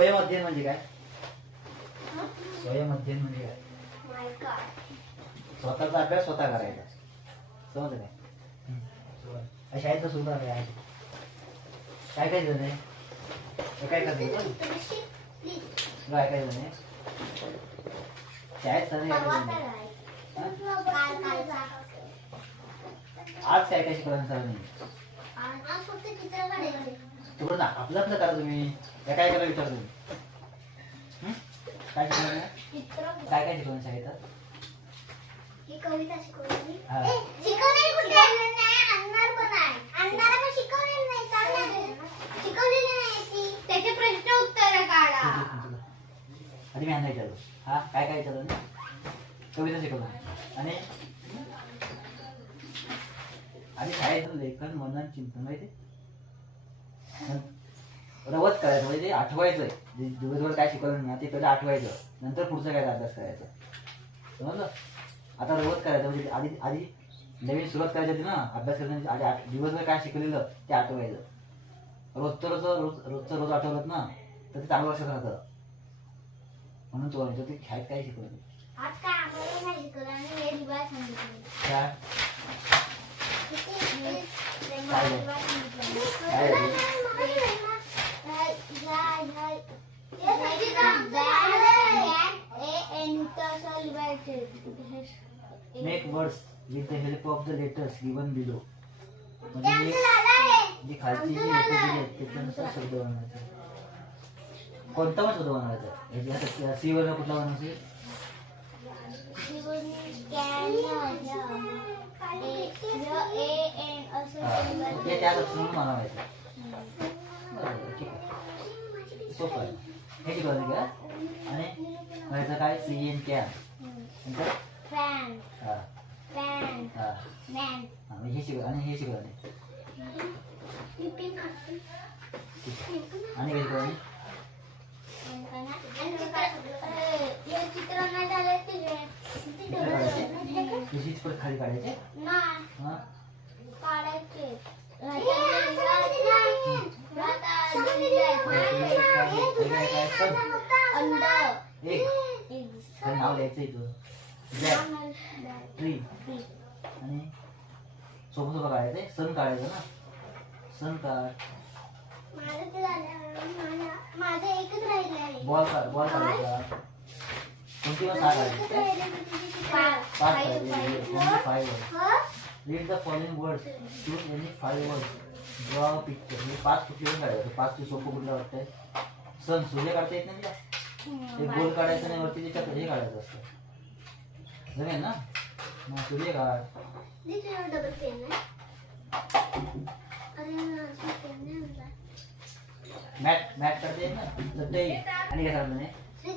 स्वयंअध्ययन म्हणजे काय? स्वयंअध्ययन म्हणजे काय? स्वतःचा अभ्यास स्वतः करायचा. समजलं काय? शाळेत सुरू आहे. काय काय जण आहे काय करते काय काय जण आहे शाळेत आज काय काय शिकवलं सर नाही तुला आपलं आपलं करा तुम्ही काय काय करा विचार तुम्ही काय शिकवलं काय काय शिकवलं शाळेत कविता शिकवली त्याचे प्रश्न उत्तर काढा. आधी मी विचारलो हा काय काय विचारलं कविता शिकवलं आणि शाळेत लेखन मनन चिंतन माहिती रवत करायचं म्हणजे आठवायचं दिवसभर काय शिकवलं ना ते पहिलं आठवायचं नंतर पुढचा काय अभ्यास करायचा समजलं. आता रवत करायचं म्हणजे आधी नवीन सुरुवात करायची होती ना अभ्यास करण्याची आधी दिवसभर काय शिकलेलं ते आठवायचं रोजचं आठवलं ना तर ते चांगलं लक्षात राहतं म्हणून तो म्हणतो की शाळेत काय शिकवलं आज काय आम्हाला नाही शिकवलं आणि हे दिवस सांगितलं Make words with the help of the letters given below. म्हणजे जी खालची जी लेटर दिली आहेत त्याच्यानुसार शब्द बनवायचे. कोणता पण शब्द बनवायचा. सी वर कुठला बनवायचा? ते त्याच अक्षराने बनवायचं. ठीक आहे सोपं आहे हे शिकवलं का आणि म्हणायचं काय CN कॅन नंतर फॅन हा फॅन हा मॅन हे शिकवलं आणि हे शिकवलं आणि काय शिकवलं चित्र नाही झालं दुसरीच परत खाली काढायचे काढायचे नाव लिहायचं इथं ट्री आणि सोपं सोपं काढायचंय सण काढायचं ना सण काढ माझं एकच राहिलं बॉल काढायचा कोणती पण सहा काढायची पाच काढायचे Read the following words. Choose any 5 words. Draw a picture. हे 5 कुठले पण काढायचं 5 चे सोपं कुठलं वाटतंय सण सूर्य काढता येत नाही तुला ते गोल काढायचं नाही वरती त्याच्यात हे काढायचं असतं जमेल ना मग सूर्य काढ डबल पेन मॅट काढता येत ना चटई आणि काय सांगतो नाही दोन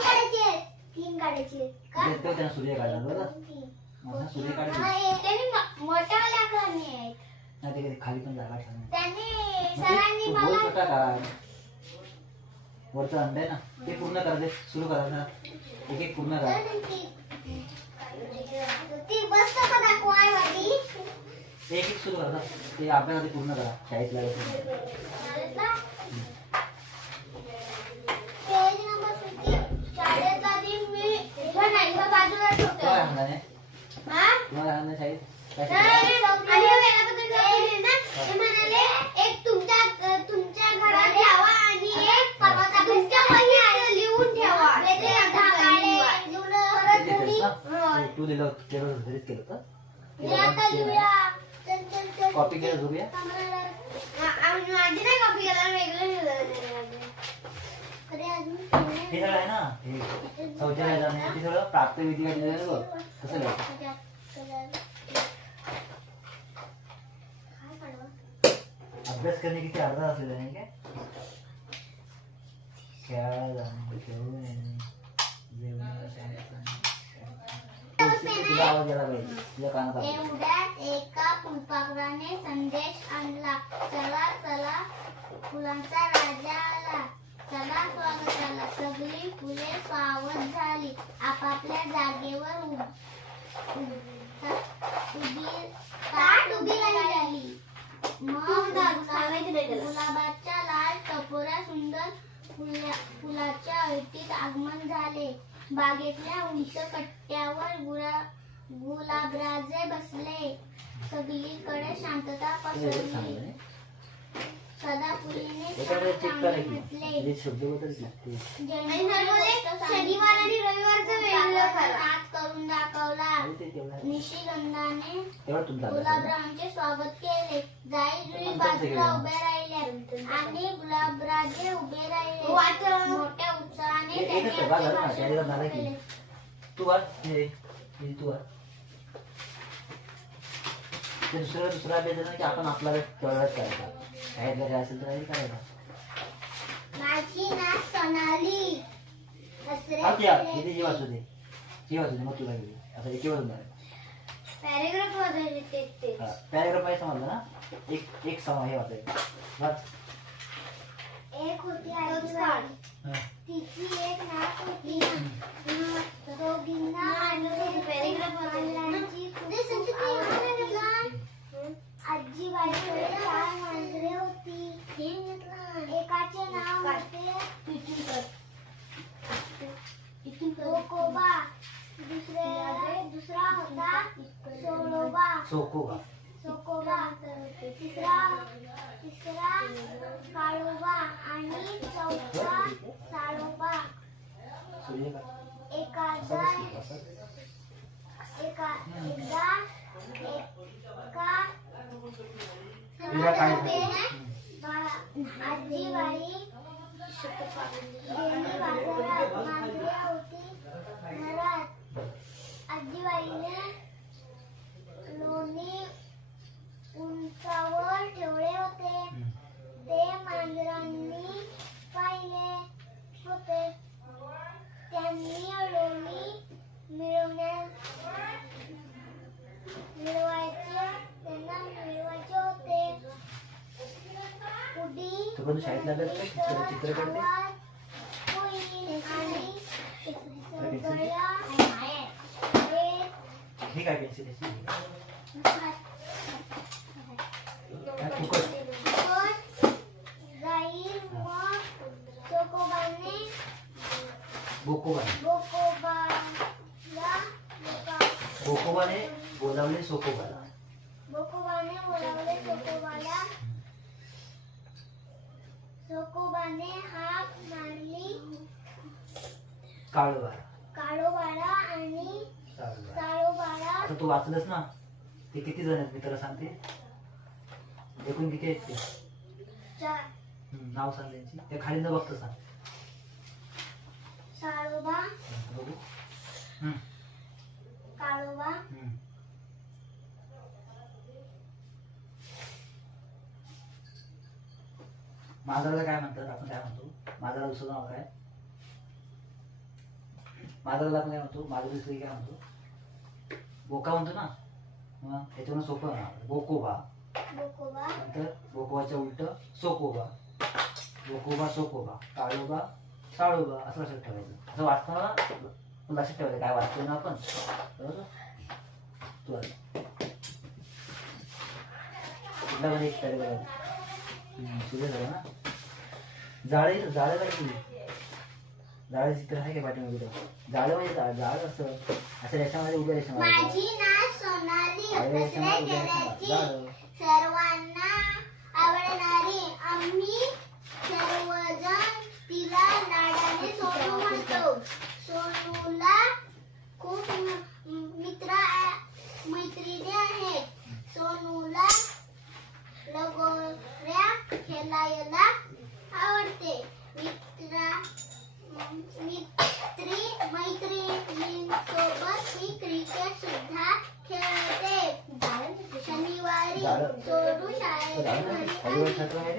काढायचे 3 काढायचे त्यांना सूर्य काढला बरोबर मला सूर्य काढायचं त्यांनी मोठ्या लाकडाने आहेत नाही ते खाली पण जागा ठेवणार त्यांनी सरांनी गोल छोटा काढ वरचं अंड आहे ना ते पूर्ण करायचं सुरू करायचं एक एक पूर्ण करा ती बस का दाखवाय वाली एक एक सुरू करा ते अभ्यास पूर्ण करा शाळेतला पेज नंबर 50 शाळेत आधी मी इथं नाही इथं बाजूला ठेवतो काय म्हणणार आहे हां तुम्हाला सांगणार शाळेत काय आणि वेळापत्रक दिले ना ते म्हणाले एक तुमच्या घरात ठेवा आणि एक तुमच्या वही लिहून ठेवा तू लिहिलं केलं घरीच केलं का कॉपी केलं झोपूया माझी नाही कॉपी केला वेगळं हे सगळं आहे ना हे शौचालय जाणे ते सगळं प्राप्त विधी काढलेलं बघ कसं लिहायचं अभ्यास करणे किती अर्धा असलेला नाही काय खेळायला जाणे खेळून येणे तुला आवाज यायला पाहिजे तुझ्या कानात एवढ्यात एका फुलपाखराने संदेश आणला चला चला फुलांचा राजा आला चला स्वागताला सगळी फुले सावध झाली आपापल्या जागेवर उभी राहिली मग गुलाबाच्या लाल टपोरा सुंदर फुल्या बागेतल्या उंच कट्ट्यावर गुलाबराजे बसले. सगळीकडे शांतता पसरली. सदाफुलीने म्हटले, शनिवार आणि रविवारचा वेगळा नाच करून दाखवला. निशिगंधाने गुलाबरावांचे स्वागत केले. जाई जुई बाजूला उभे राहिले आणि गुलाबराजे उभे राहिले. मोठ्या उत्साहाने त्यांनी आपले भाषण सुरू केले. दुसरा अभ्यास की आपण आपला तेवढाच करायचा. काय असेल तर काही करायचा. माझी नाच सोनाली किती जीव असू दे मग तुला गेली असं एक वाजून पॅरेग्राफ वाचायचे. पॅरेग्राफ आहे समजलं ना. एक समा हे वाचायचं. एक होती आजीबाई. तिची एक नात होती. दोघींना आजीबाईकडे 4 मांजरे होती. एकाचे नाव होते कोकोबा. दुसरा होता सोकोबा. तिसरा काळोबा आणि चौथा साळोबा. आजीबाई गेली बाजारात. मांजरे होती घरात. आजीबाईने लोणी उंचावर ठेवले होते. ते मांजरांनी पाहिले होते. त्यांनी लोणी मिळवायचे होते. उडी चित्र ठीक आहे. पेन्सिल जाईल. मग चोकोबाने बोलावले सोकोबाला. सोकोबाने हाक मारली. काळोबाला आणि साळोबाला. आता तू वाचलंस ना. ते किती जण आहेत मी तुला सांगते. एकूण किती आहेत ते? 4. नाव सांग त्यांची. ते खाली न बघता सांग. साळोबा, काळोबा, मांजराला काय म्हणतात? आपण काय म्हणतो? मांजराला दुसरं नाव काय? मांजराला आपण काय म्हणतो? मांजर दुसरी काय म्हणतो? बोका म्हणतो ना. मग त्याच्यावर सोपं नाव बोकोबा. नंतर बोकोबाच्या उलट सोकोबा. सोकोबा, काळोबा, साळोबा असं लक्षात ठेवायचं. असं वाचताना लक्षात ठेवायचं काय वाचतोय ना आपण. बरोबर. तू कुठला पण एक तरी सुरू झालं ना. जाळे काय जाळे चित्र आहे का पाठीमागे? जाळं म्हणजे जाळ असं रेषामध्ये उभ्या रेषामध्ये. माझी नाच सोनाली सर्वांना आवडणारी. आम्ही सर्वजण तिला लाडाने सोनू म्हणतो. सोनूला खूप मैत्रिणी आहेत. सोनूला लगोऱ्या खेळायला आवडते. मैत्रिणींसोबत ही क्रिकेट सुद्धा खेळते. शनिवारी सोडू शाळेत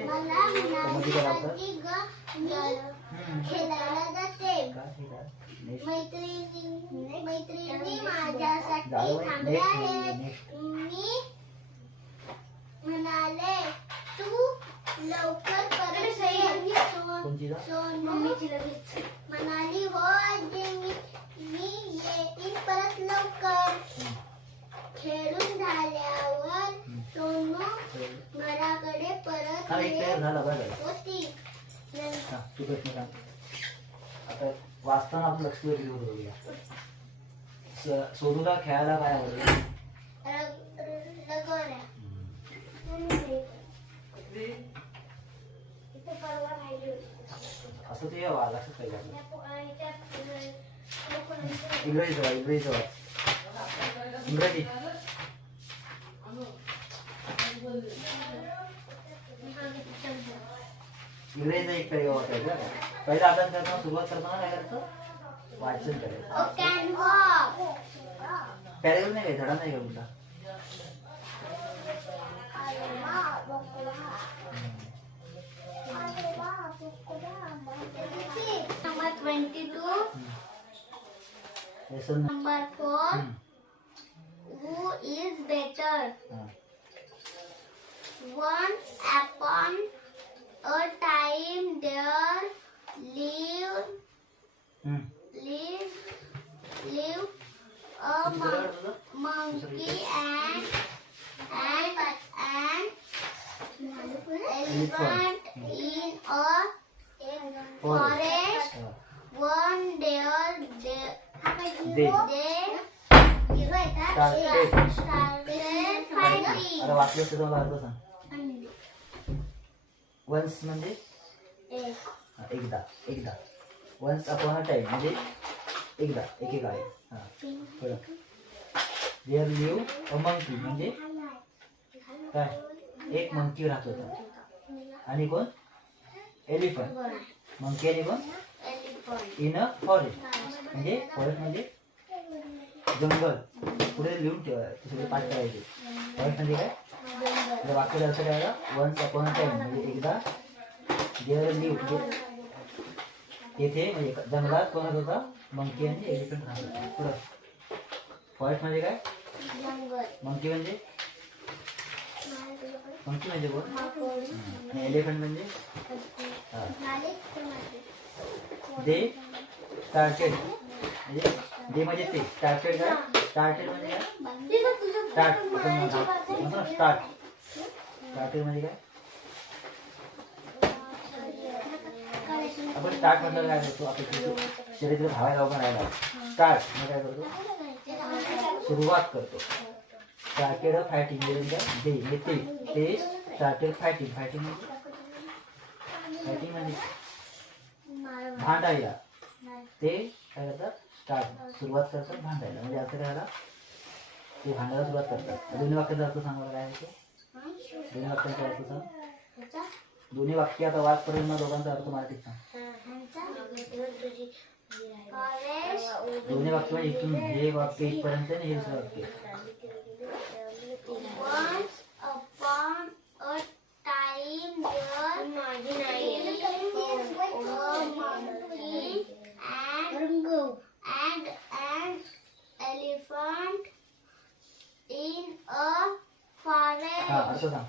मला म्हणाली खेळायला जाते. मैत्रिणी माझ्यासाठी थांबल्या आहेत. मी म्हणाले तू लवकर परत ये. सोनू म्हणाली हो आजी मी येईन परत लवकर. खेळून झाल्यावर सोनू घराकडे परत येत होती. आता वाचताना आपण लक्ष करूया. सोनूला खेळायला काय आवडतं? लगोऱ्या. असं ते लक्षात पाहिजे. इंग्रजी इंग्रजी इंग्रजीचा एक पर्याय वाचायचा. पहिला अभ्यास करताना सुरुवात करताना काय करायचं? वाचन करायचं. पॅरेग्राफ नाही काय, धडा नाही का तुमचा? Number 22. Lesson Number 4. Who is better? Once upon a time there lived a monkey and elephant in a forest. One day they started fighting. आता वाक्य तुम्हाला अर्थ सांग. वन्स म्हणजे एकदा. वन्स अपॉन अ टाइम म्हणजे एकदा, एकेकाळी. देअर लिव्ह अ मंकी म्हणजे काय? एक मंकी राहत होता. आणि कोण? एलिफंट. मंकी आणि कोण? इन अ फॉरेस्ट म्हणजे फॉरेस्ट म्हणजे जंगल. पुढे लिहून ठेवा, पाठ करायचे. फॉरेस्ट म्हणजे काय? वाक्याचा अर्थ काय? वन्स अपॉन अ टाइम म्हणजे एकदा. देअर लिव्ह येथे म्हणजे जंगलात कोण होता? मंकी आणि एलिफंट राहत होता. पुढं फॉरेस्ट म्हणजे काय? मंकी म्हणजे कोण? आणि एलिफंट म्हणजे दे स्टार्टेड म्हणजे दे म्हणजे ते. स्टार्टेड काय? स्टार्टेड म्हणजे काय? स्टार्टेड म्हणजे काय? आपण स्टार्ट म्हटलं काय करतो? आपण शरीर धावायला उभा राहायला स्टार्ट म्हणजे काय करतो? सुरुवात करतो. स्टार्टेड फायटिंग म्हणजे ते स्टार्टेड फायटिंग. फायटिंग म्हणजे भांडायला. ते काय करतात? स्टार्ट सुरुवात करतात भांडायला. म्हणजे अर्थ काय झाला? ते भांडायला सुरुवात करतात. दोन्ही वाक्याचा अर्थ सांगायला काय आहे? दोन्ही वाक्यांचा अर्थ सांग. दोन्ही वाक्य आता वाचपर्यंत दोघांचा अर्थ मराठीत सांग. दोन्ही वाक्य इथून हे वाक्य इथपर्यंत आणि हे दुसरं वाक्य. Once upon a time there lived a monkey and an elephant in a forest. अर्थ सांग.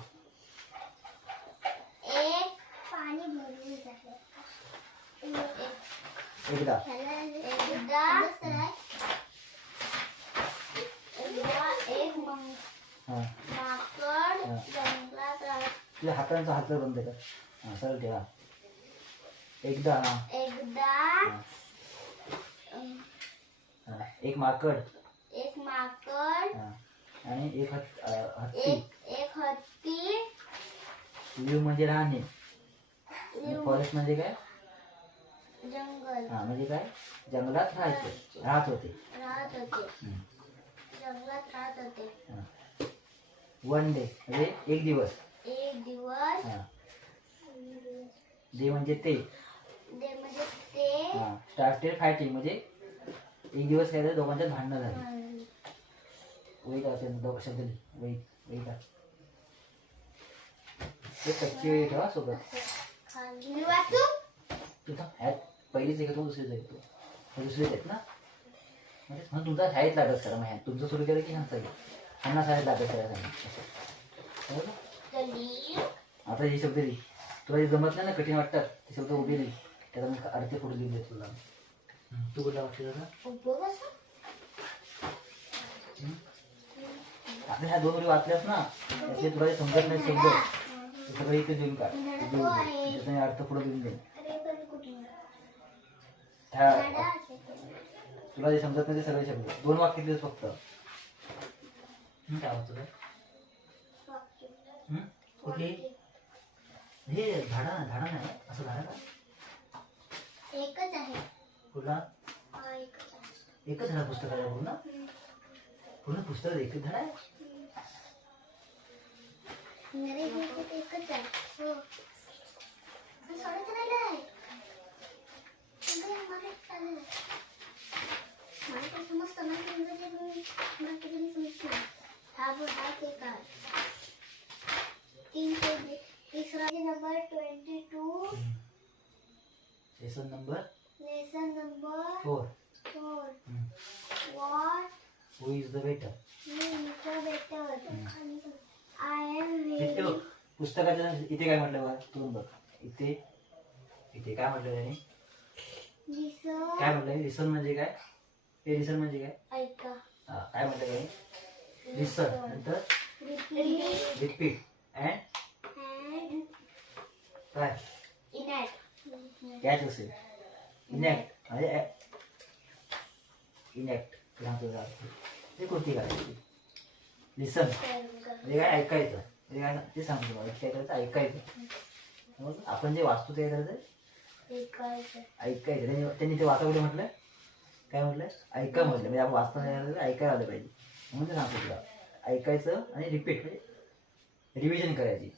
एकदा एक माकड जंगलात राहत. तुझ्या हातांचा हात बंद कर. सरळ ठेवा. एकदा एक माकड आणि एक हत्ती. लिव्ह म्हणजे राहणे. फॉरेस्ट म्हणजे काय? जंगल. म्हणजे काय? जंगलात राहत होते. जंगलात राहत होते. वन डे म्हणजे एक दिवस. डे म्हणजे ते. स्टार्टेड फायटिंग म्हणजे एक दिवस काय दोघांच्यात भांडणं झाली. वैत असेल शब्द वैत ते कच्ची वेळी ठेवा सोबत. पहिलीच आहे का? तू दुसरीच आहे? तू दुसरीच आहेत ना? म्हणजे तुमचा शाळेत अभ्यास करा. मग तुमचं सुरू केलं की ह्यांना शाळेत अभ्यास करायला सांगा. आता हे शब्द लिही. तुला जे जमत नाही ना, कठीण वाटतात ते शब्द उभे लिही. त्याचा मग अर्थ पुढे लिहून देतो तुला. तू कुठला वाटते त्याचा? आता ह्या दोन ओळी वाचल्यास ना, त्याचे तुला समजत नाही शब्द सगळे इथे देऊन काढ. त्याचा अर्थ पुढे लिहून दे. ह्या तुला जे समजत नाही ते सगळे शब्द 2 वाक्यातलेच फक्त. काय होतं कुठली हे झाडा नाही असं झाडा का एकच आहे. कुठला एकच झाडा पुस्तकाला पूर्ण पुस्तक एकच झाड आहे. एकच आहे. हो समजतं तिसरा number 22. Lesson number 4. What who is the better. I am पुस्तकाच्या इथे काय म्हटलं बघा तू बघ इथे काय म्हटलं त्याने काय म्हटलं लिसन म्हणजे काय हे लिसन म्हणजे काय ऐका. काय म्हटलं त्याने लिसन नंतर रिपीट अँड काय कॅच असेल इनॅक्ट म्हणजे इनॅक्ट ते कृती करायची. लिसन म्हणजे काय ऐकायचं म्हणजे काय ते सांगतो मला काय करायचं ऐकायचं. आपण जे वाचतो ते काय करायचं ऐकायचं. त्यांनी ते वाचावले म्हटलं काय म्हटलं ऐका म्हटलं म्हणजे आपण वाचताना ऐकायला आलं पाहिजे म्हणून ते सांगतो तुला ऐकायचं आणि रिपीट म्हणजे रिव्हिजन करायची.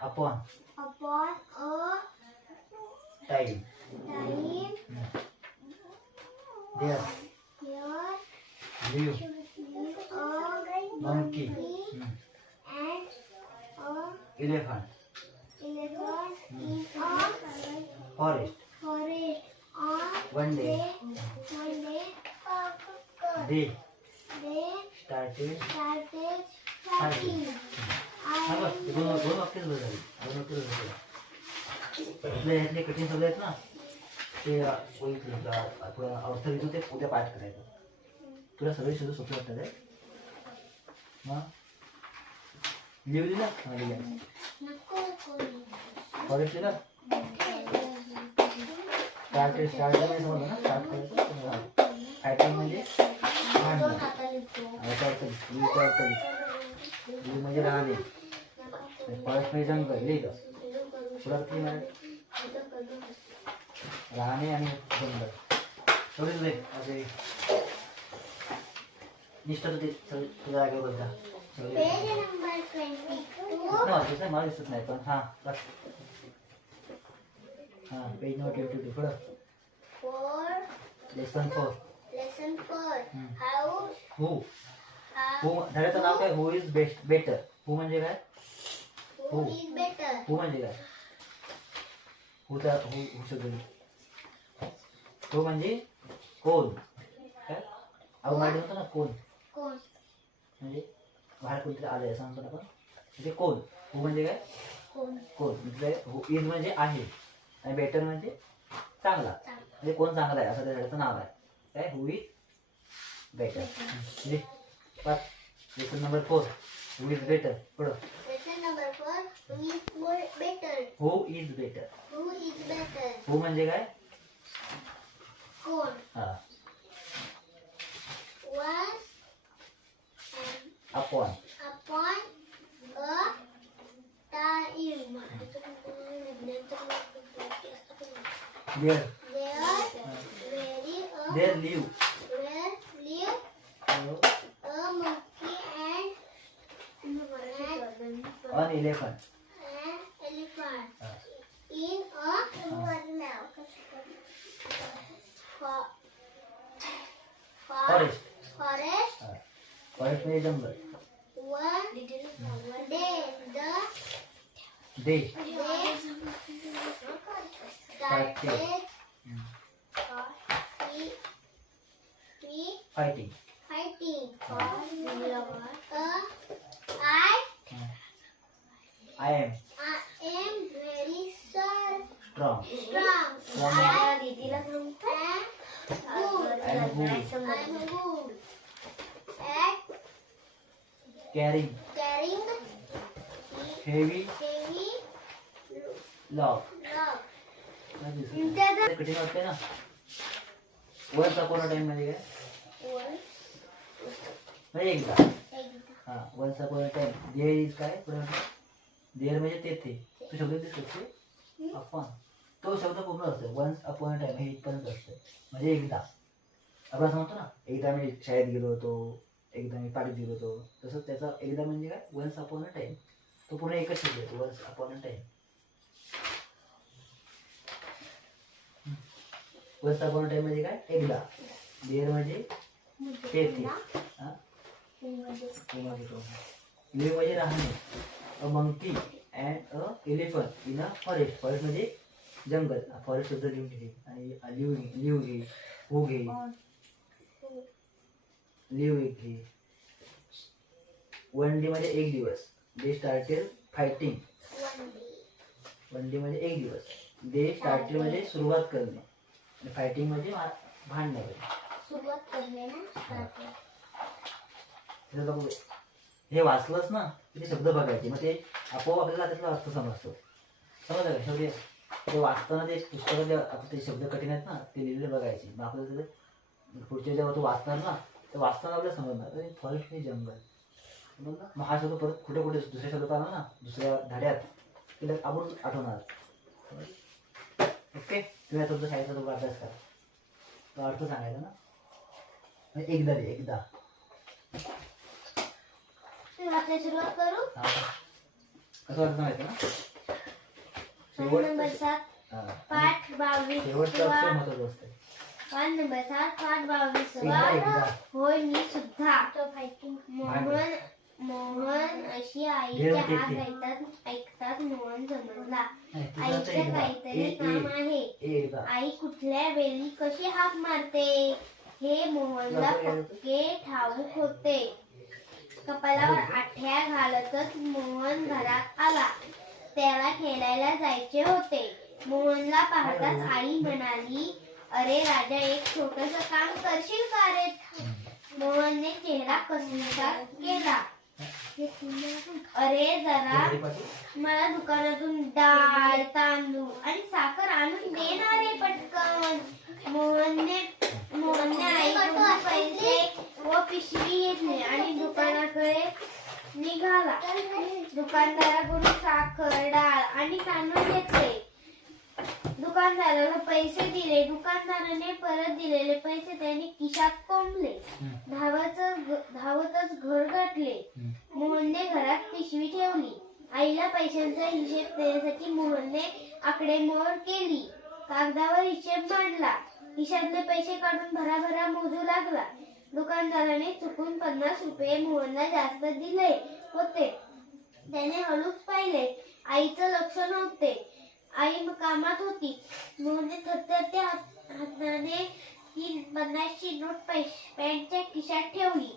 Upon time there live monkey elephant forest one day started fighting. दोन वाक्यच झाली. यातले कठीण शब्द आहेत ना ते अवस्था घेतो ते उद्या पाठ करायचं. तुला सगळे शब्द सोपे वाटतात आहे मग लिहिली ना फॉरेस्ट लिहिला स्टार्ट नाही समजलं ना स्टार्ट करायचं. फायटिंग म्हणजे म्हणजे राहणे. फॉरेस्ट म्हणजे जंगल लिहिलं पुढं की राहणे आणि जंगल थोडीच नाही असे निष्ठा ते तुझ्या जागेवर बघा. मला दिसत नाही पण हा पेज नंबर 22 पुढं लेसन 4 हू धड्याचं नाव काय हू इज बेटर. हू म्हणजे काय हू म्हणजे काय हू शब्द हू म्हणजे कोण काय आपण मराठी म्हणतो ना कोण म्हणजे बाहेर कोणतरी आलंय असं म्हणतो आपण म्हणजे कोण. हू म्हणजे काय कोण म्हणजे हू इज म्हणजे आहे आणि बेटर म्हणजे चांगला म्हणजे कोण चांगला आहे असं त्या झाडाचं नाव आहे काय हू इज बेटर. म्हणजे lesson number 4 who is better. पुढं हू इज बेटर. हू म्हणजे काय कोण. हा upon there live an elephant in a forest. Forest म्हणजे जंगल. One day they started fighting. I am very strong. I am good at Carrying carrying heavy heavy log. कठीण वाटते ना. Once upon a time म्हणजे काय? म्हणजे एकदा. हा, once upon a time. There is काय? देअर म्हणजे तेथे. तो शब्द दिसतो अपॉन. तो शब्द पूर्ण असतो. वन्स अपॉन अ टाइम हे इथपर्यंत असतं. म्हणजे एकदा. आपण असं म्हणतो ना, एकदा मी शाळेत गेलो होतो, एकदा मी पार्टीत गेलो होतो. तसं त्याचा एकदा म्हणजे काय? Once upon a time. तो पूर्ण एकच शब्द आहे. Once upon a time. Once upon a time म्हणजे काय? एकदा. देअर म्हणजे तेथे. हा, लिव्ह म्हणजे राहणे. A monkey and a elephant in a forest. Forest म्हणजे जंगल. फॉरेस्ट शब्द लिहून घे. आणि लिव्ह घे. हो घे. लिव्ह एक घे. वन डे म्हणजे एक दिवस. They started fighting. One day म्हणजे एक दिवस. दे स्टार्टेड म्हणजे सुरुवात करणे. आणि फायटिंग म्हणजे भांडणे. सुरुवात करणे ना. हे वाचलंच ना, ते शब्द बघायचे. मग ते आपोआप आपल्याला त्यातला अर्थ समजतो. समजलं का? शेवटी ते वाचताना ते पुस्तकात आता ते शब्द कठीण आहेत ना, ते लिहिलेले बघायचे. मग आपल्याला ते पुढच्या जेव्हा तो वाचणार ना, तर वाचताना आपल्याला समजणार फॉरेस्ट हे जंगल. समजलं? मग हा शब्द परत कुठे कुठे दुसऱ्या शब्दात आला ना, दुसऱ्या धड्यात, तिला आपण आठवणार. ओके, तुम्ही आता तुमचा शाळेचा तो अभ्यास करा. तो अर्थ सांगायचा ना. एकदा दे, एकदा. सुरुवात करू. कसं वाटतं माहिती ना? नंबर 7 पाठ 22. शेवटचं अक्षर महत्वाचं असतं. पाठ नंबर 7 पाठ 22. होय मी सुद्धा. मोहन अशी आईच्या हात ऐकतात मोहन समजला. आईचं काहीतरी काम आहे. आई कुठल्या वेळी कशी हाक मारते हे मोहनला पक्के ठाऊक होते. कपाळावर आठ्या घालतच मोहन घरात आला. त्याला खेळायला जायचे होते. मोहनला पाहताच आई म्हणाली, अरे राजा, एक छोटस काम करशील का रे? मोहनने चेहरा कसा केला. अरे जरा मला दुकानातून डाळ, तांदूळ आणि साखर आणून दे ना रे पटकन. मोहनने आईकडून पैसे व पिशवी घेतली आणि दुकानाकडे निघाला. दुकानदाराकडून साखर, डाळ आणि तांदूळ घेतले. दुकानदाराला पैसे दिले. दुकानदाराने परत दिलेले पैसे त्याने खिशात कोंबले. धावतच घर गाठले. मोहनने घरात पिशवी ठेवली. आईला पैशांचा हिशेब देण्यासाठी मोहनने आकडेमोड केली. कागदावर हिशेब मांडला. खिशातले पैसे काढून भराभरा मोजू लागला. दुकानदाराने चुकून 50 रुपये मोहनला जास्त दिले होते. त्याने हळूच पाहिले. आईचं लक्ष नव्हते. आई कामात होती. मोहनने थरथरत्या हाताने ती 50ची नोट पॅन्टच्या खिशात ठेवली.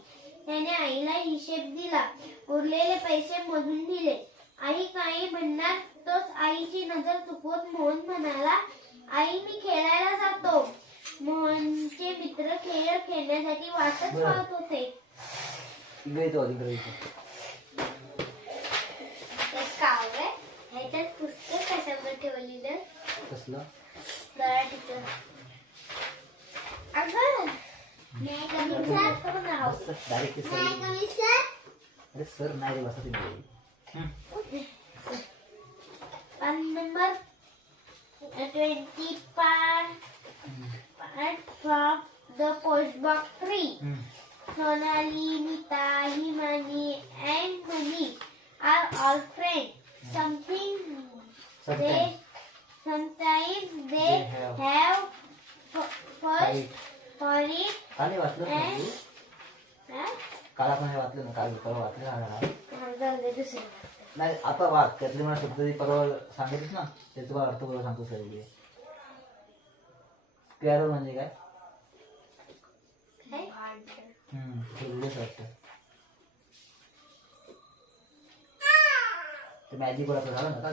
त्याने आईला हिशेब दिला. उरलेले पैसे मोजून दिले. आई काही म्हणणार तोच आईची नजर चुकवत मोहन म्हणाला, आई मी खेळायला जातो. मोहनचे मित्र खेळ खेळण्यासाठी वाटच पाहत होते. ह्याच्यात पुस्तक कशावर ठेवलेलं? कसलं? मराठीचं. अगं नाही कमी सर करून राहू. नाही कमी सर. अरे सर नाही रे, बसा तुम्ही. पान number 20 part from the post box 3. Sonali, Nita, Himani and Manish are all friends. Sometimes they have first for it. काल वाचलं काल आपण हे वाचलं ना, काल परवा वाचलं नाही. आता वाच त्यातले मला शब्द परवा सांगितलं ना, त्याचा मला अर्थ बरोबर सांगतो सर. प्यारो म्हणजे काय? ते मॅजिक वर आपलं झालं ना का?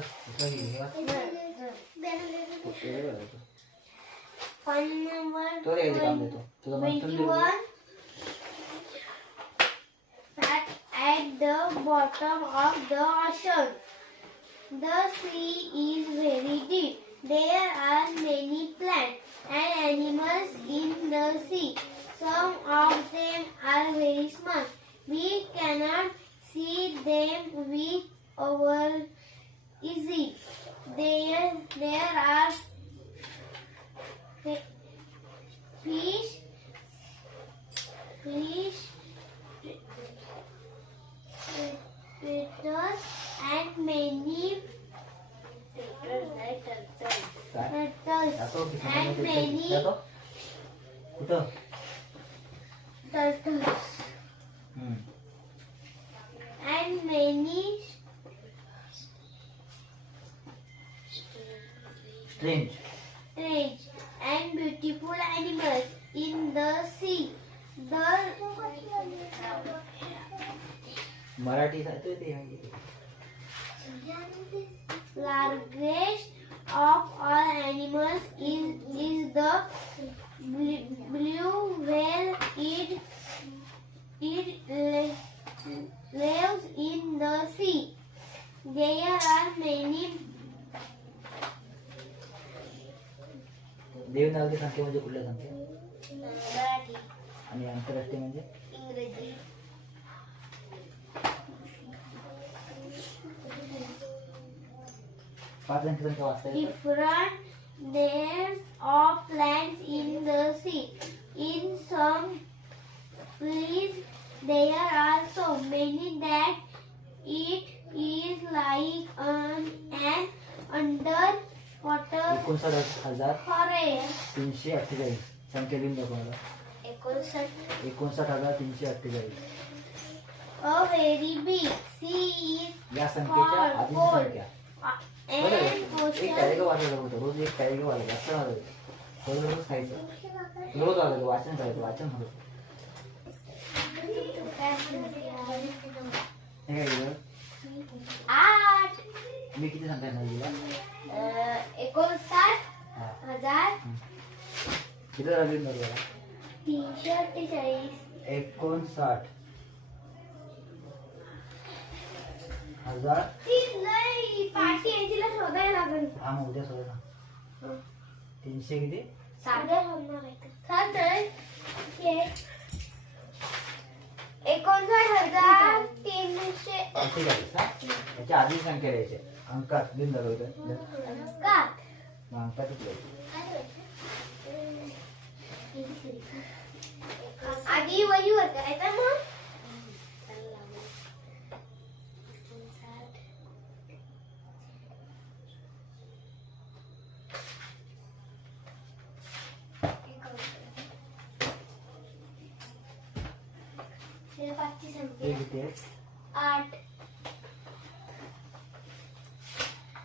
तो रे काम देतो तुला म्हणतो. At the bottom of the ocean, the sea is very deep. There are many plants and animals in the sea. Some of them are very small. We cannot see them with our eyes. There are fish, turtles, and many कुठं turtles and many strange strange and beautiful animals in the sea. The Marathi ते largest of all animals is the blue whale. It lives in the sea. There are many Devanagari संख्या म्हणजे कुठल्या संख्या मराठी आणि आंतरराष्ट्रीय म्हणजे इंग्रजी पाच अंकी संख्या वाचता येतात different names of plants in the sea. In some trees there are so many that it is like an underwater 59,348 forest. संख्या लिहून दाखव मला 59,348 A very big sea is या संख्येच्या आधीची called संख्या and एक ocean. पॅरेग्राफ वाचायला होतं रोज एक पॅरेग्राफ वाचायचं असं वाचायचं रोज खायचं रोज वाचायचं वाचन करायचं वाचन होतं हे काय लिहिलं? 8 मी किती संख्या सांगितल्या 59,000 किती झाली मला 348 59,000 पाठी यायला शोधायला लागेल हा मग उद्या सोडा 300 किती साधे होणार आहे 59,300 याच्या आधी संख्या द्यायची अंकात लिहून दाखवतं अंकात मग अंकातच द्यायची आधी वहीवर करायचं मग पाचची संख्या हे किती आहे 8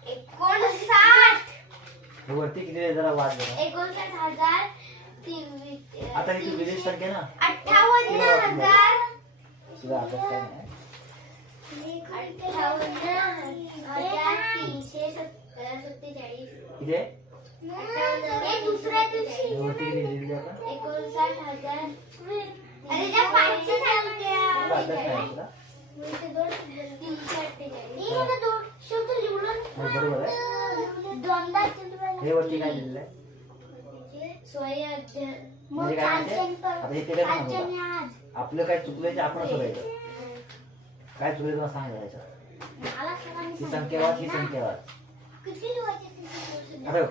59 हे वरती किती आहे जरा वाच जरा 59,023 आता ही तू दिलेली संख्या ना 58,000 तुला अभ्यास काय नाही 58,347 किती आहे दुसऱ्या दिवशी हे वरती किती लिहिली आपण 59,000 अरे ज्या पाचची संख्या तुला अभ्यास काय आहे तुला बरोबर आहे हे वरती काय लिहिलेलं आहे म्हणजे काय माहिती आहे? आता हे ते काय सांगू का? आपलं काय चुकलंय ते आपण शोधायचं काय चुकलं तुला सांगायचं ही संख्या वाच ही संख्या वाच अरे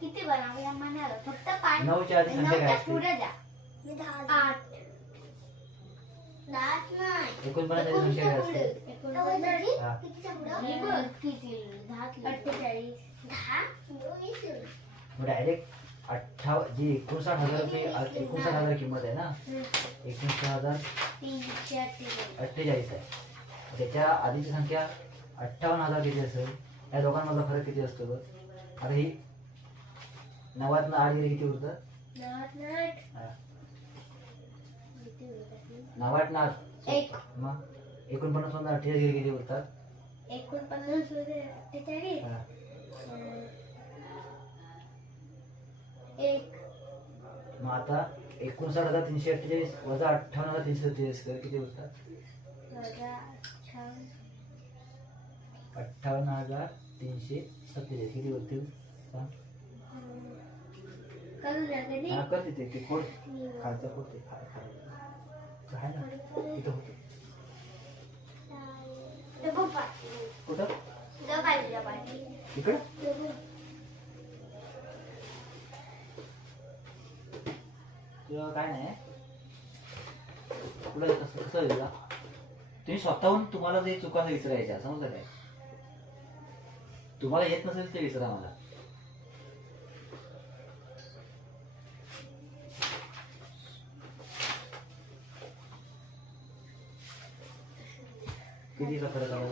किती बनवूया म्हणाला फक्त 5 9च्या आधी संख्या काय असते पुढे जा 8 नाही 49 ची संख्या काय असते हा. मग डायरेक्ट 59,000 रुपये 59,000 किंमत आहे ना 59,048 आहे त्याच्या आधीची संख्या 58,000 किती असेल या दोघांमधला फरक किती असतो बघ आता ही 90 8 गेली किती उरतं 90 एक. मग 49 मधून 48 गेली किती उरतात 49 हा. एक मग आता 59,348 वजा 58,347 कर किती उरतात 58,000 347 किती होतील सांग. करू लागले हा कर तिथे ते कोड खालचा कोड ते काय ना इथं होतं ते पप्पा कुठं पाहिजे इकडं तुला काय नाही तुला कसं कसं दिला तुम्ही स्वतःहून तुम्हाला जे चुका विसरायच्या समजलं काय तुम्हाला येत नसेल ते विसरा मला कितीचा फरक आला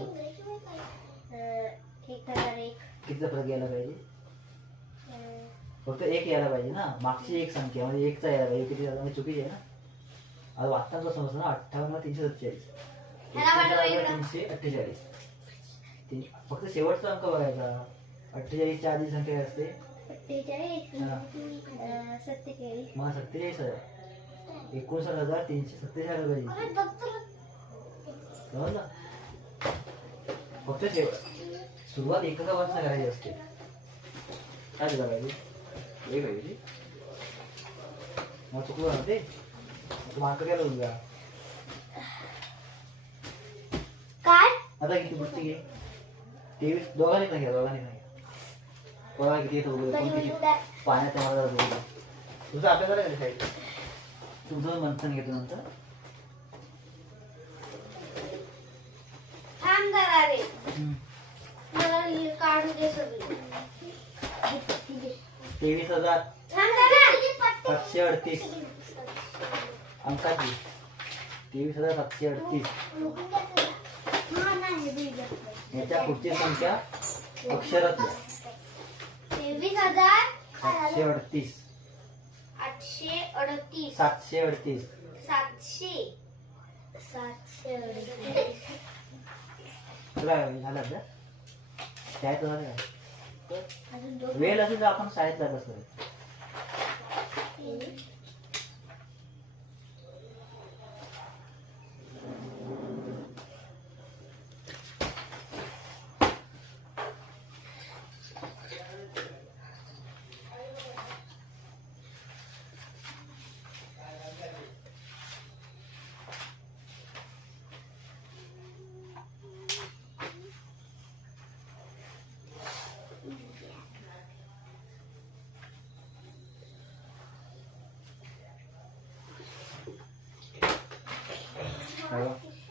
1001 कितीचा फरक यायला पाहिजे फक्त एक यायला पाहिजे ना मागची एक संख्या म्हणजे एकचा यायला पाहिजे किती झाला म्हणजे चुकीची आहे ना आता वाचताना समजतं ना 58,347 348 फक्त शेवटचा अंक बघायचा 48 च्या आधी संख्या काय असते 47 मग 47 59,347 पाहिजे समजलं फक्त सुरुवात एककापासून करायची असते काय दिला पाहिजे एक पाहिजे मग चुकलं ना ते मार्क केला तुझा काय आता किती पुस्तक घे 23 दोघांनी नाही घ्या कोणाला किती येतं वगैरे पाण्यात मला तुझं अभ्यास झाला का शाळेत तुझं मंथन घेतो नंतर थांब जरा रे मला हे काढू दे सगळी 23,738 अंकाची 23,738 याच्या पुढची संख्या अक्षरातल्या 23,738 738 तुला झालं अभ्यास शाळेत झालं का वेळ असेल तर आपण शाळेत जात असतो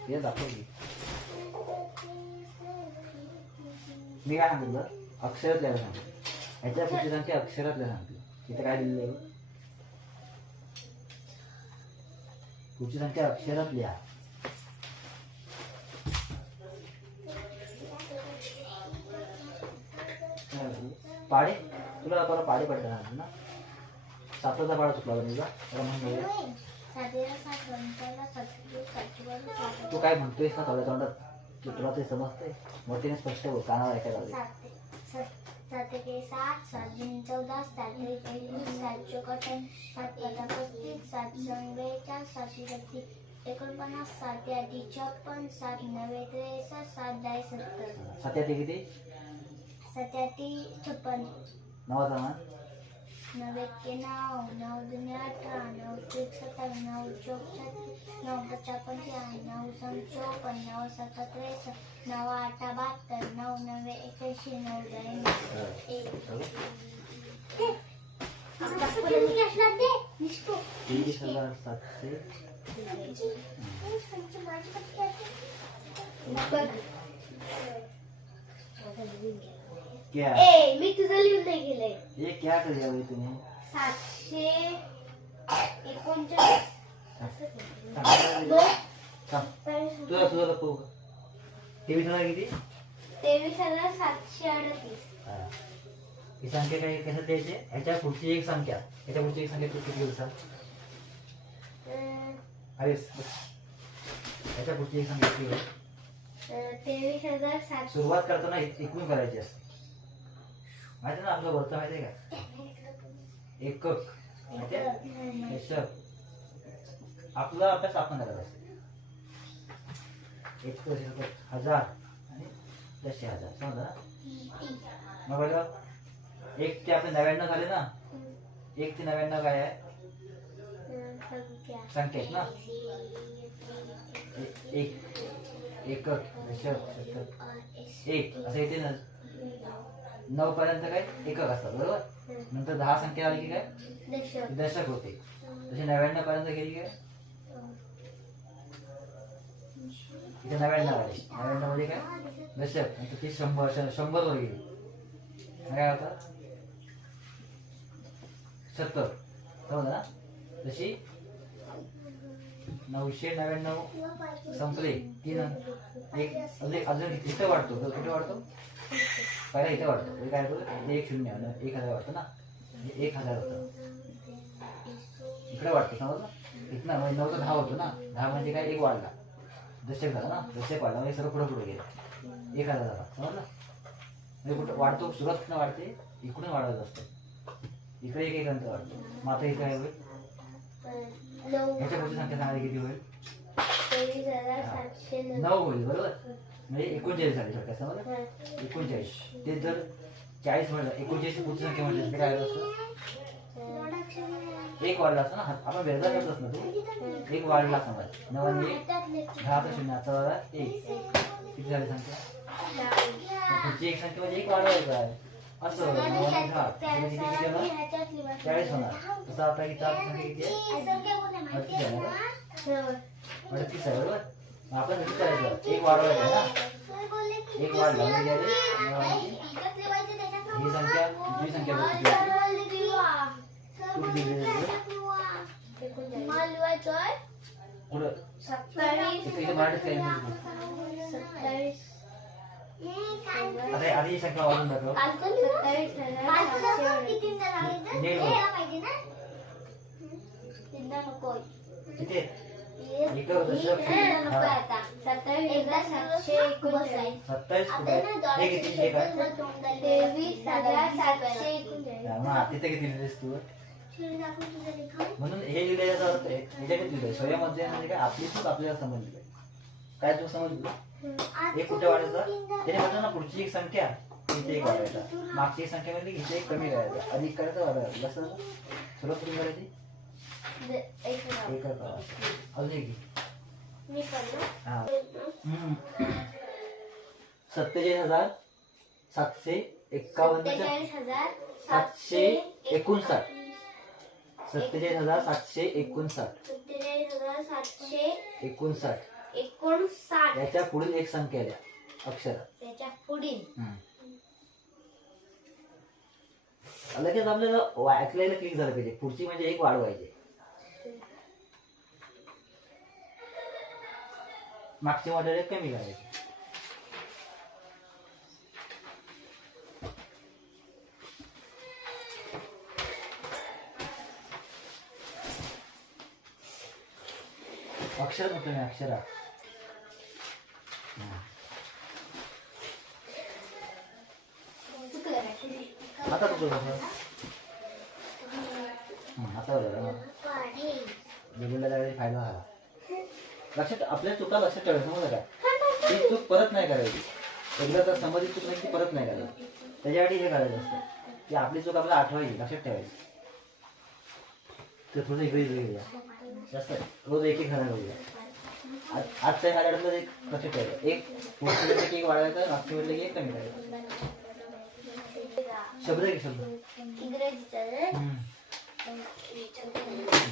हे दाखवली मी काय सांगितलं अक्षरात लिहायला सांगितलं ह्याच्या पुढची संख्या अक्षरात लिहायला सांगितलं इथे काय दिलेलं आहे पुढची संख्या अक्षरात लिहा पाडे तुला परत पाडे पडतात ना 7चा पाडा चुकला तुझा म्हणून तू काय म्हणतोयस ना थोड्या तोंडात तुला ते समजतंय मोठ्याने स्पष्ट बोल कानावर ऐकायला लागेल 7 एके 7 7 दुनी 14 7 त्रिक 21 7 चौक 28 7 पंचा 35 7 संगे 4 7 36 49 7 आठी 56 7 नवे 63 7 10 70 7 आठी किती 7 आठी 56 9चा मान 9 एके 9 9 दुनी 18 9 त्रिक 27 9 चौक 36 9 पंचा 55 9 सम 54 9 सत्ता 63 9 आठा 72 9 नवे 81 9 क्या मी तुझं लिहून नाही गेलंय ये क्या कर दिया भाई तूने 739 तुझा तुझा लपव टीव्ही तुला किती 23,738 ही संख्या काय कसं द्यायचे ह्याच्या पुढची एक संख्या ह्याच्या पुढची एक संख्या तू किती दिवसात अरे ह्याच्या पुढची एक संख्या किती 23,700 सुरुवात करताना एकूण करायची असते माहिती ना आपलं वरचं माहिती आहे का एकक माहिती आहे दशक आपला अभ्यास आपण करायचा असतो एक हजार आणि 10,000 समजा मग बघा 1 ते आपले 99 झाले ना. 1 ते 99 काय आहे? संख्या आहेत ना. एकक दशक शतक 1 असं येते ना. 9 पर्यंत काय एकक असतात बरोबर. नंतर 10 संख्या आली की काय दशक होते. तसे 99 पर्यंत गेली काय इथे 99 आली. 99 मध्ये काय दशक. नंतर ती 100 वर गेली काय होतं शतक समजा ना. तशी 999 संपले की एक अजून इथे वाढतो. कुठे वाढतो पहिला इथे वाढतो. काय होतं 1 0 1000 वाढतो ना. 1000 होतं इकडे वाढतो समजलं. इथं म्हणजे 9 10 होतो ना. 10 म्हणजे काय 1 वाढला दशक झाला ना. दशक वाढला म्हणजे सर्व पुढे गेलं 1000 झाला समजलं. म्हणजे कुठं वाढतो सुरुवात न वाढते इकडून वाढत असतं. इकडे 1 अंक वाढतो. मग आता इथे काय होईल ह्याच्या पुढची संख्या सांगायला किती होईल 9 होईल बरोबर. म्हणजे 39 झाली थोडक्यात समजलं. 39 ते जर 40 म्हणलं 39 पुढची संख्या म्हटलं काय असतं 1 वाढला असतो ना. आपण वेगळा करतोच ना. तू 1 वाढला समज 9 आणि 10 तर 0 आता 1 किती झाली संख्या. पुढची एक संख्या म्हणजे 1 वाढवायचं आहे असं 9 आणि 10 किती होणार 40 होणार. तसं आता इथं संख्या किती आहे 38 आहे ना. 38 आहे बरोबर. आपण किती करायचं 1 वाढवायचं आहे ना. 1 वाढला म्हणजे ही संख्या दुसरी संख्या कुठे इथे मराठीत काही आता आधी संख्या वाढून दाखव. किती एक दशक 27 कुठे हे किती हे काय तिथे किती लिहिलेस तू. म्हणून हे लिहिल्याचा अर्थ आहे ह्याच्याकडे लिहिलंय स्वयंमध्ये म्हणजे काय आपली चूक आपल्याला समजली काय चूक समजली. एक कुठे वाढायचं त्याने म्हटलं ना पुढची एक संख्या इथे 1 वाढवायचा. मागची एक संख्या म्हणजे इथे 1 कमी करायचा. अधिक करायचं वाढवायचं जास्त सुरुवात कुठून करायची 1 अजून एक 47,751 759 47,759 याच्या पुढील एक संख्या द्या अक्षर त्याच्या पुढील लगेच आपल्याला ऐकलेलं क्लिक झालं पाहिजे. पुढची म्हणजे 1 वाढवायचे. मागची वाढायला कमी करायचे. अक्षर म्हटलं नाही अक्षरा. आता कुठं आता बिघडला त्यावेळी फायदा झाला. लक्षात आपल्या चुका लक्षात ठेवायचं समजा काय ती चूक परत नाही करायची. एकदा तर संबंधित चूक नाही ती परत नाही करायची. त्याच्यासाठी हे करायचं असतं की आपली चूक आपल्याला आठवायची लक्षात ठेवायची. तर थोडं इकडे घ्या जास्त रोज 1 घालायला होईल. आजच्या ह्याच्यातलं एक लक्षात ठेवायचं. 1 पुढची म्हटलं की 1 वाढवायचं मागची म्हटलं की 1 कमी करायचं. शब्द आहे की शब्द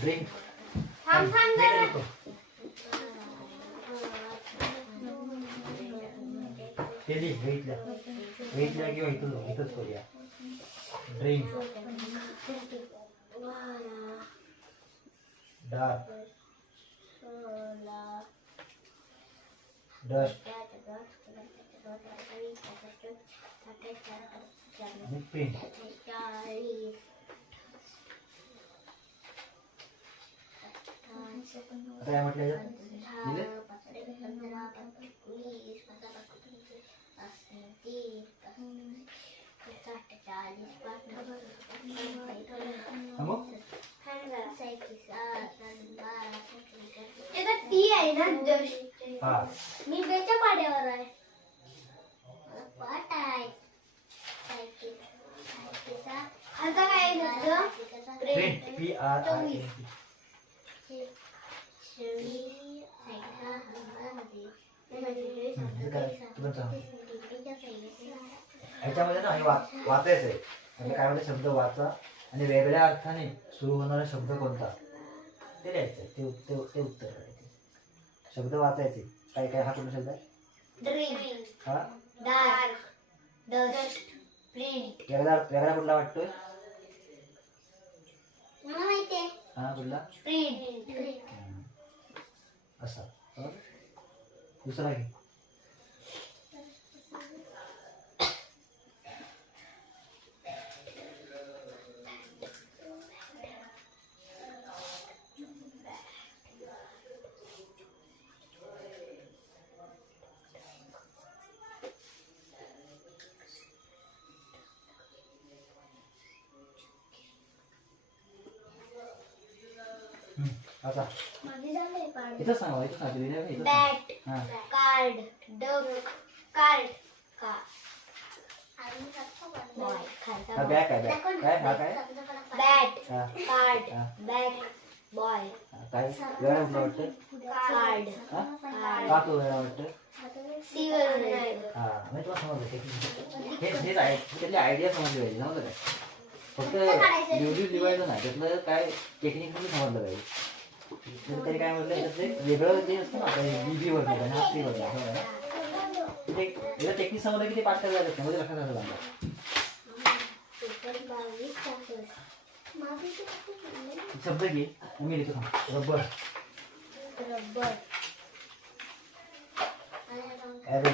ड्रिंक वेटल्या किंवा इथंच करूया. ड्रिंक डार्क डस्ट पेन काय म्हटलं ती आहे ना जस्ट मी बेच्या पाड्यावर आहे पाठ आहे आता काय प्रिंट PRINT. ह्याच्यामध्ये ना हे वाचायचं आहे म्हणजे काय म्हणते शब्द वाचा आणि वेगळ्या अर्थाने सुरू होणारा शब्द कोणता ते लिहायचं ते उत्तर करायचे. शब्द वाचायचे. काय काय हा कोणता शब्द आहे? ड्रीम, हा डार्क, डस्ट, प्रिंट. वेगळा कुठला वाटतोय? मला माहितीये. हा कुठला? प्रिंट. असा. दुसरा घे. आता इथं सांगा इथं सांगितलं बॅट, हा कार्ड, डक, कार्ड, का हा बॅग आहे काय हा काय बॅट, हा कार्ड, हा. बॅग, बॉय, हा, काय वेळा कुठला वाटतं? कार्ड, हा का तो वेळा वाटतं? सिल्वर, हा म्हणजे तुला समजलं हेच आहे त्यातली आयडिया समजली पाहिजे समजलं काय फक्त लिवायचं नाही त्यातलं काय टेक्निक पण समजलं पाहिजे. तरी काय म्हटलं त्यातलं वेगळं जे असतं ना आता बीबी वगैरे नास्ती वगैरे असं ना ते टेक्निक समजलं की ते पाठ करायला लागत नाही म्हणजे लक्षात असं लागलं. शब्द घे मी लिहितो थांब. रबर, रबर, ॲरो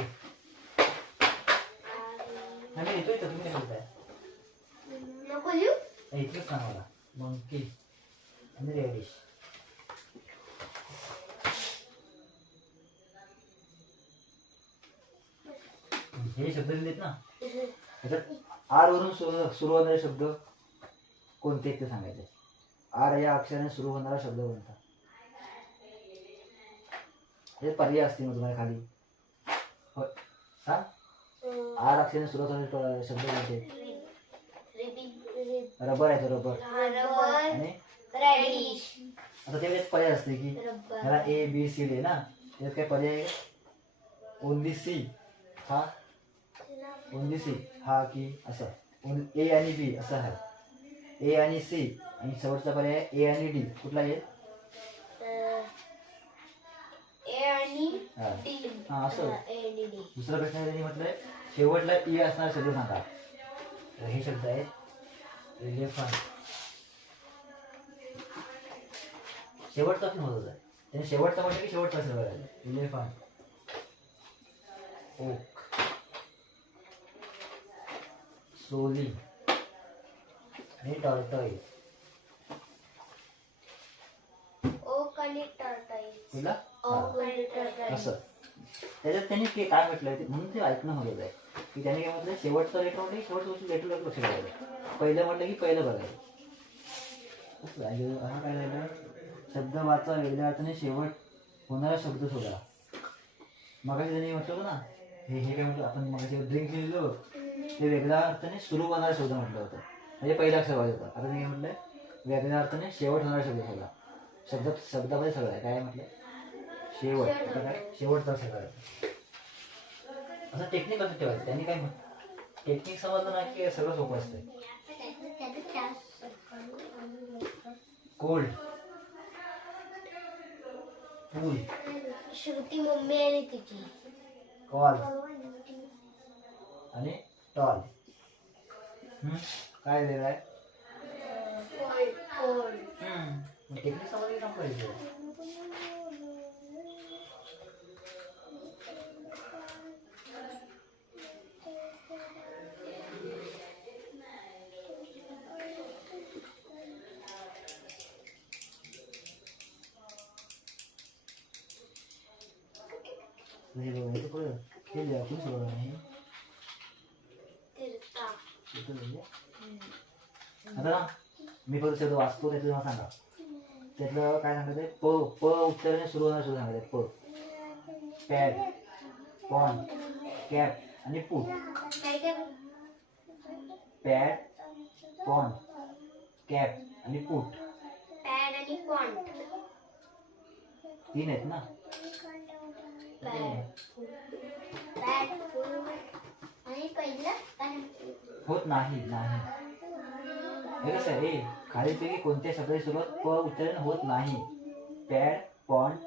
मी लिहितोय तर तुम्ही लिहिताय नको लिहू. इथलंच सांग मला. मंकी आणि रेडिश. हे शब्द लिहिलेत ना त्याच्यात आर वरून सुरू होणारे शब्द कोणते ते सांगायचे. आर या अक्षराने सुरू होणारा शब्द कोणता हे पर्याय असतील मग तुम्हाला खाली होय सांग. आर अक्षराने सुरू होणारे शब्द कोणते? रबर आहे तो रबर आणि रॅडिश. आता ते पर्याय असते की ह्याला A B C दे ना त्यात काय पर्याय आहे? ओनली सी हा ओनली सी हा की असं A आणि B असं आहे. A आणि C आणि शेवटचा पर्याय A आणि D कुठला येईल? ए आणि हा डी. हा असं. ए आणि डी. दुसरा प्रश्न त्यांनी म्हटलंय शेवटला E असणारा शब्द सांगा. तर हे शब्द आहेत इलेफंट. शेवटचा पण होत होता त्याने शेवटचा म्हटलं की शेवटचा शब्द आहे. इलेफंट, ओक, सोली आणि टॉर्टॉइज. ओक आणि टॉर्टॉइज. तुला ओक आणि टॉर्टॉइज. असं त्याच्यात त्यांनी काय म्हटलंय ते म्हणून ते ऐकणं होत आहे की त्याने काय म्हटलं शेवटचा लेटर म्हटलं की शेवटचं लेटर लक्ष ठेवायचं. पहिलं म्हटलं की पहिलं बघायचं. हा काय झालं शब्द वाचा वेगळ्या अर्थाने शेवट होणारा शब्द शोधा. मगाशी त्यांनी म्हटलं होतं ना हे काय म्हटलं आपण मगाशी ड्रिंक लिहिलो ते वेगळ्या अर्थाने सुरू होणारा शब्द म्हटलं होतं म्हणजे पहिला अक्षर वाजत होता. आता त्यांनी काय म्हटलंय वेगळ्या अर्थाने शेवट होणारा शब्द शोधा. शब्दामध्ये सगळं आहे काय म्हटलं शेवट. आता काय शेवटचा सगळं असं टेक्निक असं ठेवायचं. त्यांनी काय टेक्निक समजलं ना की सगळं सोपं असतं. कोल्ड, पूल, श्रुती मम्मी आणि तिची. कॉल आणि टॉल. काय वेगळं आहे? टेक्निक समजली काम पाहिजे. आता मी फक्त शब्द वाचतो त्यातलं मला सांगा. त्यातलं काय सांगायचंय प उत्तराने सुरू होणार शब्द सांगायचे. पॅड, पॉन, कॅप आणि पूट. पॅड, पॉन्ड, कॅप आणि पुट. पॅड आणि पॉन्ट. 3 आहेत ना. पॅड आणि पहिलं होत नाही. हे कसं आहे, खालीलपैकी कोणत्या शब्दाची सुरुवात प उच्चारण होत नाही? पॅड, पॉन्ड,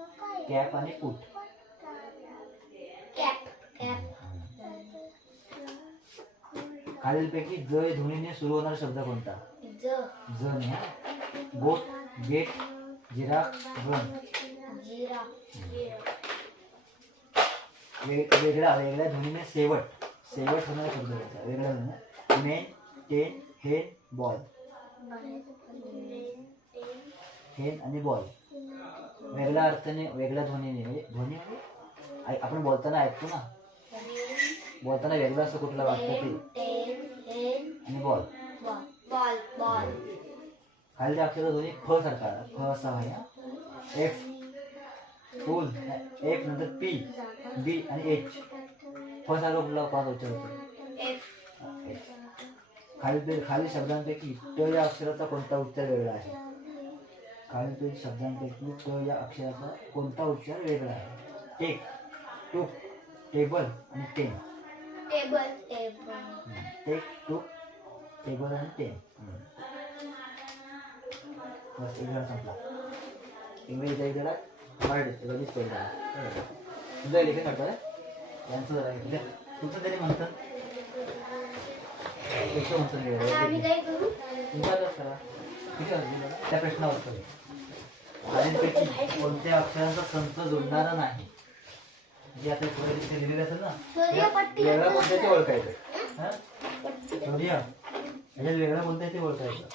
कॅप आणि पुट. कॅप. कॅप. खालीलपैकी ज ध्वनीने सुरू होणारा शब्द कोणता? ज नाही. बोट, गेट, जिराफ, गन. वेगळ्या ध्वनीने शेवट होणारा शब्द कोणता? वेगळ्या ध्वनीने मेन, टेन, हेन, बॉल. हेन आणि बॉल. वेगळ्या अर्थाने, वेगळ्या ध्वनीने, ध्वनी म्हणजे आपण बोलताना ऐकतो ना, बोलताना वेगळं असं कुठलं वाटतं ते. आणि बॉल. खालील अक्षर ध्वनी फ सारखा, फ असा आहे. एफ, फुल, एफ नंतर पी, बी आणि एच. फ सारखा कुठला पाच उच्चार होतो? खालील शब्दांपैकी ट या अक्षराचा कोणता उच्चार वेगळा आहे? खालील शब्दांपैकी ट या अक्षराचा कोणता उच्चार वेगळा आहे? टेक, टूक, टेबल आणि टेन. टेक, टूक, टेबल आणि टेन. बस एक जण संपला. इंग्रजीचा एक जण, मराठीत लगेच पहिला. तुझं लेखन करतोय यांचं जरा तुमचं तरी म्हणतं त्या प्रश्नावर उत्तर. खालीलपैकी कोणत्या अक्षरांचा संच जोडणारा नाही? जे आता पुढे तिथे लिहिलेलं असेल ना, वेगळा कोणत्या ते ओळखायचं. वेगळा कोणत्या ते ओळखायचं.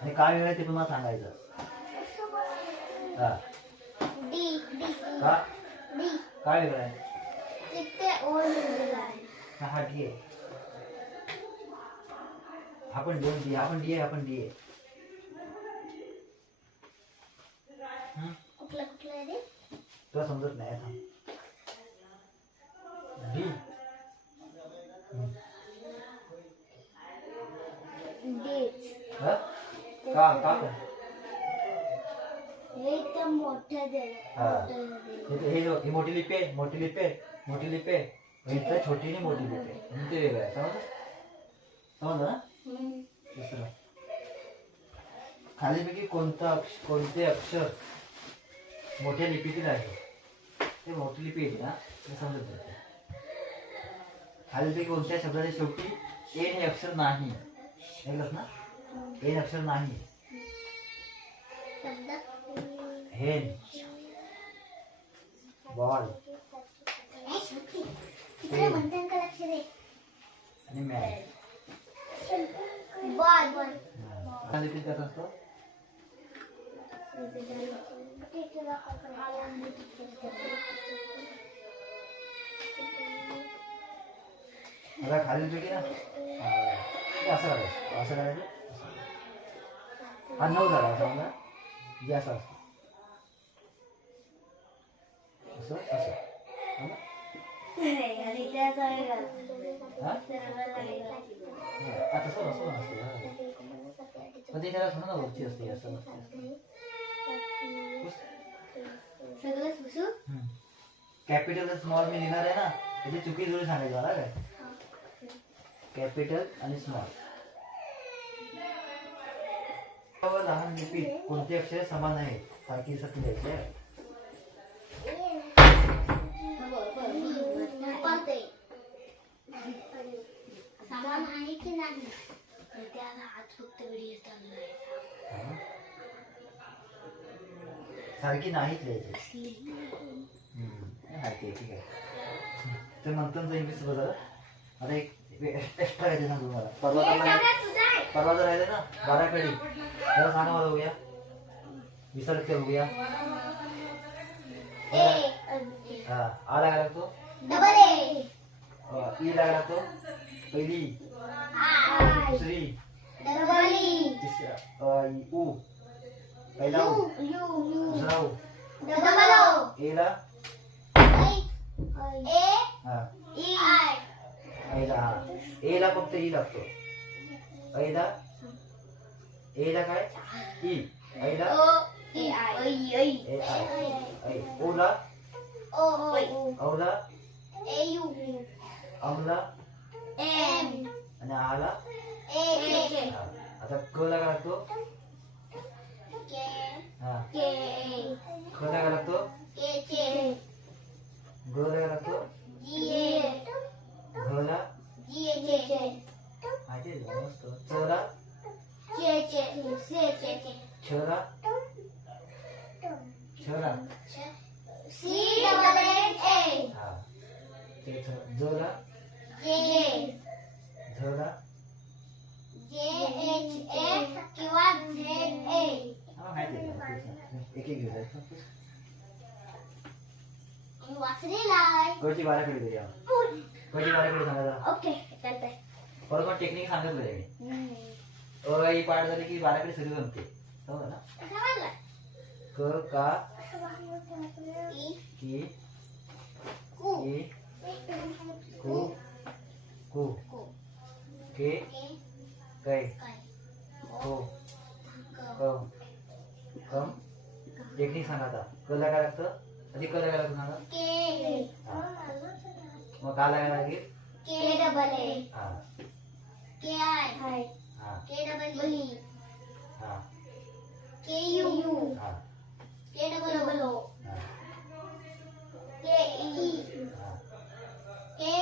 आणि काय वेगळं ते तुम्हाला सांगायचं. काय वेगळं आहे? हा डी आहे. आपण दोन डी, आपण डी आहे, आपण डी आहे. तुला समजत नाही आता. डी का हे मोठं मोठी लिपे, मोठी लिपे, मोठी लिपे. छोटी आणि मोठी लिपे ते वेगळं आहे. समजलं ना? दुसरं, खालीपैकी कोणते अक्षर मोठ्या लिपीतील आहे? ते मोठी लिपी येते ना, ते समजत नाही. खालीपैकी कोणत्या शब्दाच्या शेवटी एन हे अक्षर नाही? ना, एन अक्षर नाही. हेन, बॉल आणि मॅन. लिपीत कसं असतं? आता खालीलपैकी ना असं करायचं, असं करायचं. हा 9 झाला असं म्हणा, जे असं असतं असं असं. आता सोडा असते पण ते त्याला थोडं ना वरची असते असं. कॅपिटल स्मॉल मी लिहिणार आहे ना, त्याची चुकी जुळी सांगायची मला. काय कॅपिटल आणि स्मॉल. लहान लिपीत कोणते अक्षर समान आहेत? सारखी सत्य द्यायचे. समान आहे की नाही त्याला हात फक्त व्हिडिओ चाललाय. सारखी नाहीच लिहायची. ठीक आहे. तर मंथनचं इंग्लिश बघा. आता एक एक्स्ट्रा आहे ना तुम्हाला. परवा जर राहिले ना 12 कडी, जरा सांगा मला बघूया. विसरते बघूया. हा, आ लागा लागतो, डबल ए. ई लागा लागतो, पहिली, दुसरी, डबल ई, तिसरा उ, पहिला उ, दुसरा उ, डबल ओ, ए ला हा ई आय ऐला हा एला फक्त ई लागतो ऐला एला काय ई ऐला ओ ई आय ए आय ऐ ओला ओ औला ए यू औला एम आणि आला ए के हा. आता क लागा लागतो के हा के ख लागा लागतो के चे ग लागा लागतो जी ए घ ला जी ए चे माहिती आहे मस्त च ला चे चे से चे छ ला छ ला सी डबल एच ए हा ते छ ज ला जे झ ला जे एच एफ किंवा झेड ए हा माहिती आहे एक एक घेऊया मी वाचलेला आहे कळची बाराकडे करूया कळची बाराकडे सांगायला ओके चालतंय परत मग टेक्निक सांगितलं त्याने ही पाठ झाली की बाराकडे सगळी जमते समजा ना समजलं क का ई की कु ई कु कु कु के के कै काय को क कम कम टेक्निक सांगा आता क लागा लागतं आधी क लागा लागतं सांगा के मग का लागा लागेल के डबल ए हा के आय हा के डबल ई हा के यू हा के डबल ओ हा के ई हा के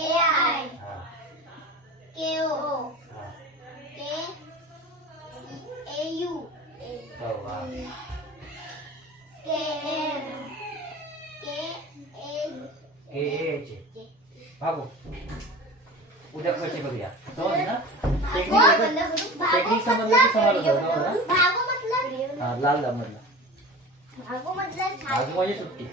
ए आय हा के ओ हा के ए यू हो हा के एम के ए के एच बाबू उद्या कशी बघूया समजलं ना टेक्निक समजलं की समजलं ना भागो मतलब हा लाल मधला भागो मतलब आज माझी सुट्टी